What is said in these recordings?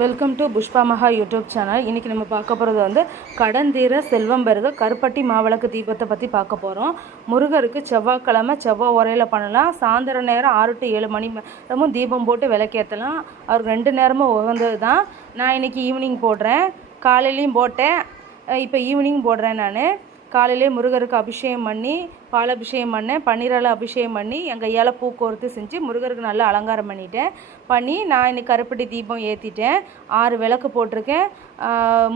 Welcome to Pushpa மகா YouTube channel. இன்றைக்கி நம்ம பார்க்க போகிறது வந்து கடந்தீர செல்வம் பெருக கருப்பட்டி மாவிளக்கு தீபத்தை பற்றி பார்க்க போகிறோம். முருகருக்கு செவ்வாய்க்கிழமை செவ்வாய் உரையில் பண்ணலாம். சாயந்தர நேரம் 6 to 7 மணி நேரமும் தீபம் போட்டு விளக்கேற்றலாம். அவருக்கு 2 நேரமும் உகந்தது தான். நான் இன்றைக்கி ஈவினிங் போடுறேன், காலையிலையும் போட்டேன், இப்போ ஈவினிங் போடுறேன். நான் காலையிலே முருகருக்கு அபிஷேகம் பண்ணி பாலாபிஷேகம் பண்ணேன், பன்னீரால் அபிஷேகம் பண்ணி எங்கள் கையால் பூ கோர்த்து செஞ்சு முருகருக்கு நல்லா அலங்காரம் பண்ணி நான் இன்றைக்கி கருப்பட்டி தீபம் ஏற்றிட்டேன். 6 விளக்கு போட்டிருக்கேன்.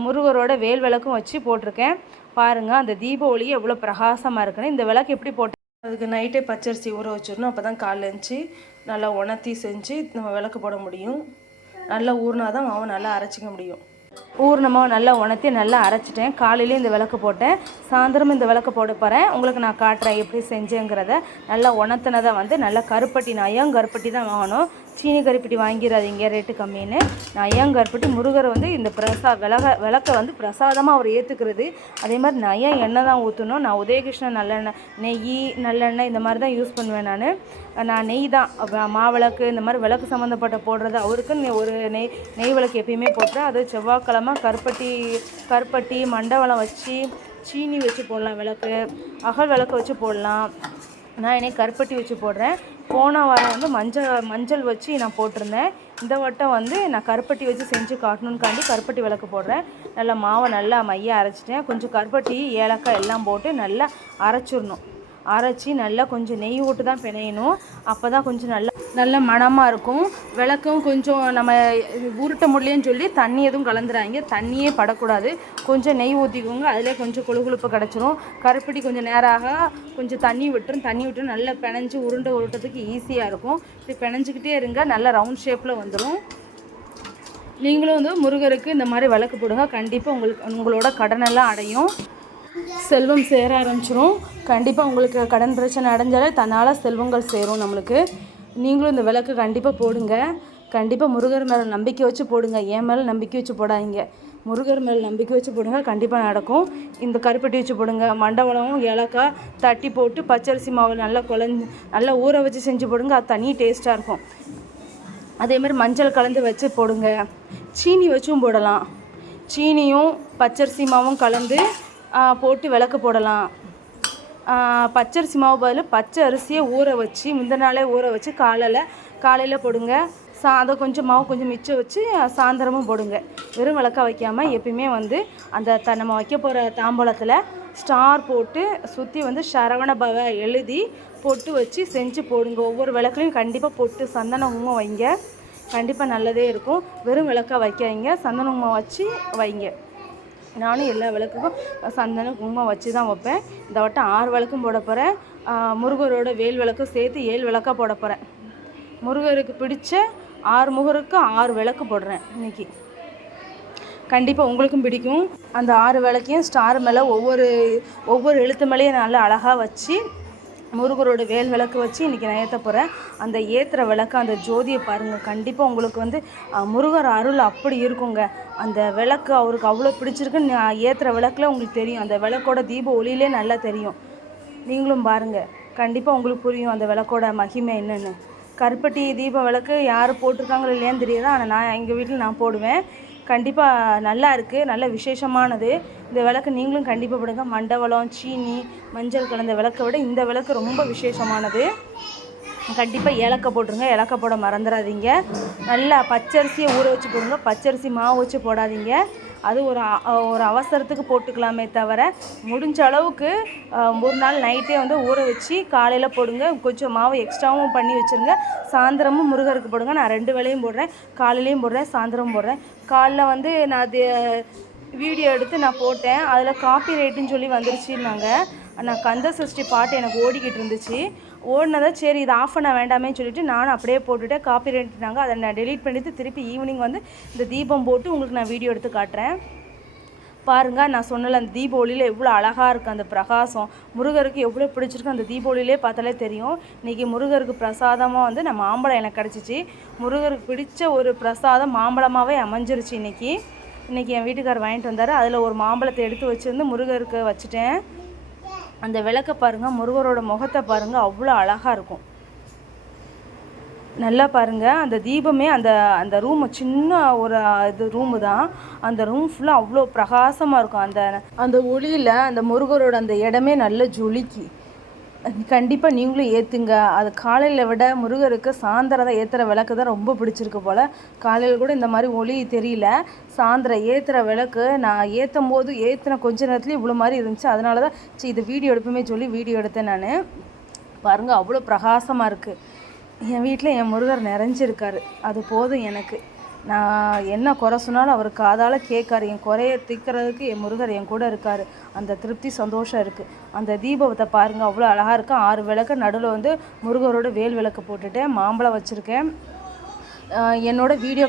முருகரோட வேல் விளக்கும் வச்சு போட்டிருக்கேன். பாருங்கள் அந்த தீப ஒளி எவ்வளோ பிரகாசமாக இருக்குன்னு. இந்த விளக்கு எப்படி போட்டேன், அதுக்கு நைட்டே பச்சரிசி ஊற வச்சிடணும். அப்போ தான் காலைல எழுந்துச்சி நல்லா உணர்த்தி செஞ்சு நம்ம விளக்கு போட முடியும். நல்லா ஊறினா தான் மாவை நல்லா அரைச்சிக்க முடியும். ஊர்ணமாக நல்லா உணர்த்தி நல்லா அரைச்சிட்டேன். காலையிலே இந்த விளக்கு போட்டேன், சாயந்தரமும் இந்த விளக்கு போட போகிறேன். உங்களுக்கு நான் காட்டுறேன் எப்படி செஞ்சேங்கிறத. நல்லா உணர்த்தினதை வந்து நல்லா கருப்பட்டி, நான் கருப்பட்டி தான் வாங்கணும், சீனி கருப்பட்டி வாங்கிடாதீங்க, ரேட்டு கம்மின்னு. நான் கருப்பட்டி முருகரை வந்து இந்த விளக்கை வந்து பிரசாதமாக அவர் ஏற்றுக்கிறது. அதே மாதிரி நான் எண்ணெய் தான் ஊற்றணும். நான் உதயகிருஷ்ணன் நல்லெண்ணெய், நெய், நல்லெண்ணெய் இந்த மாதிரி தான் யூஸ் பண்ணுவேன். நான் நெய் தான் மாவிளக்கு இந்த மாதிரி விளக்கு சம்மந்தப்பட்ட போடுறது. அவருக்கு ஒரு நெய் விளக்கு எப்பயுமே போட்டுறேன். அது செவ்வாய்க்கிழமை கருப்பட்டி மண்டவளம் வச்சு சீனி வச்சு போடலாம், விளக்கு அகல் விளக்கு வச்சு போடலாம். நான் இன்னைக்கு கருப்பட்டி வச்சு போடுறேன். போன வாரம் வந்து மஞ்சள் வச்சு நான் போட்டிருந்தேன். இந்த வட்டம் வந்து நான் கருப்பட்டி வச்சு செஞ்சு காட்டணுன்னுக்காண்டி கருப்பட்டி விளக்கு போடுறேன். நல்லா மாவை நல்லா மையாக அரைச்சிட்டேன். கொஞ்சம் கருப்பட்டி, ஏலக்காய் எல்லாம் போட்டு நல்லா அரைச்சிடணும். அரைச்சி நல்லா கொஞ்சம் நெய் விட்டு தான் பிணையணும். அப்போ தான் கொஞ்சம் நல்ல மணமாக இருக்கும். விளக்கும் கொஞ்சம் நம்ம உருட்ட முடியலன்னு சொல்லி தண்ணி எதுவும் கலந்துறாங்க, தண்ணியே படக்கூடாது. கொஞ்சம் நெய் ஊற்றிக்கோங்க, அதிலே கொஞ்சம் கொழுப்பு கிடச்சிரும். கருப்பட்டி கொஞ்சம் நேராக கொஞ்சம் தண்ணி விட்டு நல்லா பிணைஞ்சு உருட்டுறதுக்கு ஈஸியாக இருக்கும். இப்படி பிணைஞ்சிக்கிட்டே இருங்க, நல்ல ரவுண்ட் ஷேப்பில் வந்துடும். நீங்களும் வந்து முருகருக்கு இந்த மாதிரி விளக்கு போடுங்க. கண்டிப்பாக உங்களோட கடனெல்லாம் அடையும், செல்வம் சேர ஆரம்பிச்சிடும். கண்டிப்பாக உங்களுக்கு கடன் பிரச்சனை அடைஞ்சாலே தன்னால் செல்வங்கள் சேரும் நம்மளுக்கு. நீங்களும் இந்த விளக்கு கண்டிப்பாக போடுங்க. கண்டிப்பாக முருகர் மேலே நம்பிக்கை வச்சு போடுங்க, என் மேலே நம்பிக்கை வச்சு போடாதீங்க. முருகர் மேலே நம்பிக்கை வச்சு போடுங்க, கண்டிப்பாக நடக்கும். இந்த கருப்பட்டி வச்சு போடுங்க. மண்டவளமும் ஏலக்காய் தட்டி போட்டு பச்சரிசி மாவு நல்லா ஊற வச்சு செஞ்சு போடுங்க. அது தனி டேஸ்ட்டாக இருக்கும். அதேமாதிரி மஞ்சள் கலந்து வச்சு போடுங்க. சீனி வச்சும் போடலாம். சீனியும் பச்சரிசி மாவும் கலந்து போட்டு விளக்கு போடலாம். பச்சரிசி மாவு பதில் பச்சை அரிசியை ஊற வச்சு முந்தின நாளே ஊற வச்சு காலையில் போடுங்க. அதை கொஞ்சம் மாவு கொஞ்சம் மிச்சம் வச்சு சாயந்தரமும் போடுங்க. வெறும் விளக்கா வைக்காமல் எப்பயுமே வந்து அந்த நம்ம வைக்க போகிற தாம்பூலத்தில் ஸ்டார் போட்டு சுற்றி வந்து சரவண பவ எழுதி பொட்டு வச்சு செஞ்சு போடுங்க. ஒவ்வொரு விளக்குலையும் கண்டிப்பாக பொட்டு சந்தன குங்குமம் வைங்க, கண்டிப்பாக நல்லதே இருக்கும். வெறும் விளக்கா வைக்காதீங்க, சந்தன குங்குமம் வச்சு வைங்க. நானும் எல்லா விளக்குக்கும் சந்தன குங்குமம் வச்சு தான் வைப்பேன். இந்த வட்டம் 6 விளக்கும் போட போகிறேன். முருகரோட வேல் விளக்கும் சேர்த்து 7 விளக்காக போட போகிறேன். முருகருக்கு பிடிச்ச 6 முகருக்கு 6 விளக்கு போடுறேன் இன்றைக்கி. கண்டிப்பாக உங்களுக்கும் பிடிக்கும். அந்த 6 விளக்கையும் ஸ்டார் மேலே ஒவ்வொரு எழுத்து மேலேயும் நல்லா அழகாக வச்சு முருகரோட வேல் விளக்கு வச்சு இன்றைக்கி நான் ஏற்ற போகிறேன். அந்த ஏற்றுற விளக்கு, அந்த ஜோதியை பாருங்கள். கண்டிப்பாக உங்களுக்கு வந்து முருகர் அருள் அப்படி இருக்குங்க. அந்த விளக்கு அவருக்கு அவ்வளோ பிடிச்சிருக்குன்னு ஏற்றுற விளக்கில் உங்களுக்கு தெரியும். அந்த விளக்கோட தீப ஒளியிலே நல்லா தெரியும். நீங்களும் பாருங்கள், கண்டிப்பாக உங்களுக்கு புரியும் அந்த விளக்கோட மகிமை என்னென்னு. கருப்பட்டி தீப விளக்கு யார் போட்டிருக்காங்களோ இல்லையான்னு தெரியாது, ஆனால் நான் எங்கள் வீட்டில் நான் போடுவேன். கண்டிப்பாக நல்லா இருக்குது, நல்ல விசேஷமானது. இந்த விளக்கு நீங்களும் கண்டிப்பாக போடுங்க. மண்டவளம், சீனி, மஞ்சள் கலந்த விளக்கை விட இந்த விளக்கு ரொம்ப விசேஷமானது. கண்டிப்பாக ஏலக்காய் போட்டுருங்க, ஏலக்காய் போட மறந்துடாதீங்க. நல்லா பச்சரிசியை ஊற வச்சு போடுங்க, பச்சரிசி மாவு வச்சு போடாதீங்க. அது ஒரு அவசரத்துக்கு போட்டுக்கலாமே தவிர முடிஞ்ச அளவுக்கு ஒரு நாள் நைட்டே வந்து ஊற வச்சு காலையில் போடுங்க. கொஞ்சம் மாவு எக்ஸ்ட்ராவும் பண்ணி வச்சுருங்க. சாயந்தரமும் முருகருக்கு போடுங்க. நான் 2 வேளையும் போடுறேன், காலையிலையும் போடுறேன், சாயந்தரமும் போடுறேன். காலைல வந்து நான் அது வீடியோ எடுத்து நான் போட்டேன், அதில் காப்பி ரைட்டுன்னு சொல்லி வந்துருச்சுன்னாங்க. நான் கந்த சஷ்டி பாட்டு எனக்கு ஓடிக்கிட்டு இருந்துச்சு. ஓடினதை சரி இது ஆஃப் பண்ண வேண்டாமே சொல்லிவிட்டு நானும் அப்படியே போட்டுவிட்டேன். காப்பி ரைட்டுனாங்க, அதை நான் டெலீட் பண்ணிவிட்டு திருப்பி ஈவினிங் வந்து இந்த தீபம் போட்டு உங்களுக்கு நான் வீடியோ எடுத்து காட்டுறேன். பாருங்கள், நான் சொன்னல அந்த தீப ஒளியில் எவ்வளோ அழகாக இருக்குது அந்த பிரகாசம். முருகருக்கு எவ்வளோ பிடிச்சிருக்கு அந்த தீப ஒளியிலே பார்த்தாலே தெரியும். இன்றைக்கி முருகருக்கு பிரசாதமாக வந்து நான் மாம்பழம் எனக்கு கிடச்சிச்சு. முருகருக்கு பிடிச்ச ஒரு பிரசாதம் மாம்பழமாகவே அமைஞ்சிருச்சு. இன்றைக்கி என் வீட்டுக்காரர் வாங்கிட்டு வந்தார். அதில் ஒரு மாம்பழத்தை எடுத்து வச்சுருந்து முருகருக்கு வச்சுட்டேன். அந்த விளக்கை பாருங்கள், முருகரோட முகத்தை பாருங்கள், அவ்வளோ அழகாக இருக்கும். நல்லா பாருங்கள், அந்த தீபமே அந்த அந்த ரூமு சின்ன ஒரு ரூமு தான். அந்த ரூம் ஃபுல்லாக அவ்வளோ பிரகாசமாக இருக்கும். அந்த அந்த ஒளியில் அந்த முருகரோட அந்த இடமே நல்ல ஜொலிக்கி. கண்டிப்பாக நீங்களும் ஏற்றுங்க. அது காலையில் விட முருகருக்கு சாயந்தரம் ஏற்றுற விளக்கு தான் ரொம்ப பிடிச்சிருக்கு போல். காலையில் கூட இந்த மாதிரி ஒளி தெரியல. சாயந்தரம் ஏற்றுற விளக்கு நான் ஏற்றும் போது ஏற்றின கொஞ்ச நேரத்துலேயும் இவ்வளோ மாதிரி இருந்துச்சு. அதனால தான் இது வீடியோ எடுப்புமே சொல்லி வீடியோ எடுத்தேன் நான். பாருங்கள், அவ்வளோ பிரகாசமாக இருக்குது. என் வீட்டில் என் முருகர் நிறைஞ்சிருக்காரு. அது போதும் எனக்கு. நான் என்ன குறை சொன்னாலும் அவர் காதால் கேட்காரு. என் குறைய தீர்க்கிறதுக்கு என் முருகர் என் கூட இருக்கார். அந்த திருப்தி சந்தோஷம் இருக்குது. அந்த தீபத்தை பாருங்கள், அவ்வளோ அழகாக இருக்குது. 6 விளக்கு நடுவில் முருகரோட வேல் விளக்கு போட்டுட்டேன். மாம்பழம் வச்சுருக்கேன். என்னோட வீடியோ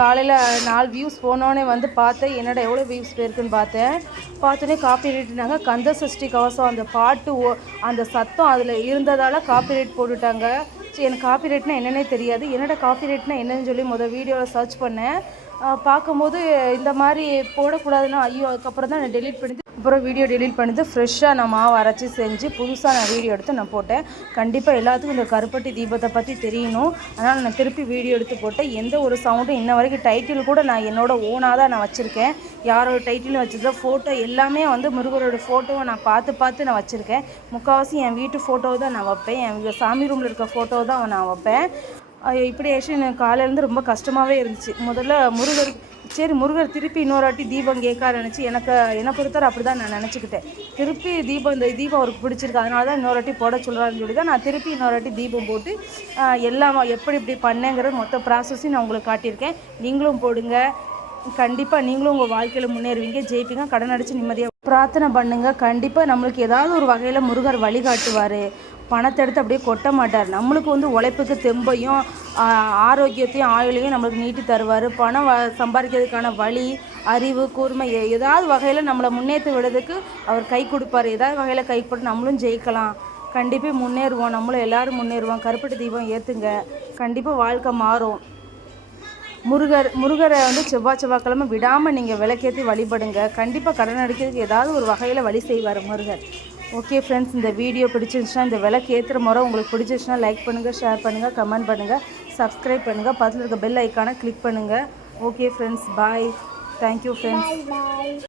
காலையில் 4 வியூஸ் போனோடனே பார்த்தேன். என்னோட எவ்வளோ வியூஸ் போயிருக்குன்னு பார்த்தோன்னே காப்பி ரைட்னாங்க. கந்த சஷ்டி கவசம் அந்த பாட்டு அந்த சத்தம் அதில் இருந்ததால் காப்பி ரைட் போட்டுட்டாங்க. எனக்கு காப்பி ரைட்னா என்னன்னே தெரியாது. என்னோட காப்பி ரைட்னா என்னன்னு சொல்லி வீடியோவில் சர்ச் பண்ணேன். பார்க்கும்போது இந்த மாதிரி போடக்கூடாதுன்னா ஐயோ, அதுக்கப்புறம் தான் நான் டெலீட் பண்ணிட்டு அப்புறம் வீடியோ டெலீட் பண்ணிட்டு ஃப்ரெஷ்ஷாக நான் மாவு அரைச்சி செஞ்சு புதுசாக நான் வீடியோ எடுத்து நான் போட்டேன். கண்டிப்பாக எல்லாத்துக்கும் இந்த கருப்பட்டி தீபத்தை பற்றி தெரியணும். அதனால் நான் திருப்பி வீடியோ எடுத்து போட்டேன். எந்த ஒரு சவுண்டும் இன்ன வரைக்கும் டைட்டில் கூட நான் என்னோடய ஓனாக தான் நான் வச்சுருக்கேன். யாரோட டைட்டிலும் வச்சுருக்க ஃபோட்டோ எல்லாமே முருகரோட ஃபோட்டோவை நான் பார்த்து நான் வச்சுருக்கேன். முக்கால்வாசி என் வீட்டு ஃபோட்டோவை தான் நான் வைப்பேன். என் சாமி ரூமில் இருக்க ஃபோட்டோ தான் நான் வைப்பேன். இப்படி ஆக்சுவலி எனக்கு காலையிலேருந்து ரொம்ப கஷ்டமாகவே இருந்துச்சு. முதல்ல முருகர் திருப்பி இன்னொரு வாட்டி தீபம் கேட்காரு நினச்சி என்னை பொறுத்தவரை அப்படி தான் நான் நினச்சிக்கிட்டேன். திருப்பி இந்த தீபம் அவருக்கு பிடிச்சிருக்கு, அதனால தான் இன்னொரு வாட்டி போட சொல்கிறாருன்னு சொல்லி தான் நான் திருப்பி இன்னொரு வாட்டி தீபம் போட்டு எல்லாம் எப்படி பண்ணேங்கிறது மொத்த ப்ராசஸையும் நான் உங்களுக்கு காட்டியிருக்கேன். நீங்களும் போடுங்க. கண்டிப்பாக நீங்களும் உங்கள் வாழ்க்கையில் முன்னேறுவீங்க, ஜெயிப்பீங்க. கடன் அடித்து நிம்மதியாக பிரார்த்தனை பண்ணுங்கள். கண்டிப்பாக நம்மளுக்கு ஏதாவது ஒரு வகையில் முருகர் வழிகாட்டுவார். பணத்தை எடுத்து அப்படியே கொட்ட மாட்டார். நம்மளுக்கு உழைப்புக்கு தெம்பையும் ஆரோக்கியத்தையும் ஆயுளையும் நம்மளுக்கு நீட்டி தருவார். பணம் சம்பாதிக்கிறதுக்கான வழி, அறிவு, கூர்மை ஏதாவது வகையில் நம்மளை முன்னேற்றி விடுறதுக்கு அவர் கை கொடுப்பார். ஏதாவது வகையில் கை போட்டு நம்மளும் ஜெயிக்கலாம். கண்டிப்பாக முன்னேறுவோம். நம்மளும் எல்லோரும் முன்னேறுவோம். கருப்பட்டி தீபம் ஏற்றுங்க. கண்டிப்பாக வாழ்க்கை மாறும். முருகரை செவ்வாய்க்கிழமை விடாமல் நீங்கள் விளக்கேற்றி வழிபடுங்க. கண்டிப்பாக கடன் அடிக்கிறதுக்கு ஏதாவது ஒரு வகையில் வழி செய்வார் முருகர். ஓகே ஃப்ரெண்ட்ஸ், இந்த வீடியோ பிடிச்சிருந்துச்சுன்னா, இந்த விளக்கு ஏற்றுற முறை உங்களுக்கு பிடிச்சிருச்சுன்னா லைக் பண்ணுங்கள், ஷேர் பண்ணுங்கள், கமெண்ட் பண்ணுங்கள், சப்ஸ்கிரைப் பண்ணுங்கள், பக்கத்தில் இருக்க பெல் ஐக்கானை கிளிக் பண்ணுங்கள். Okay friends, bye. Thank you friends.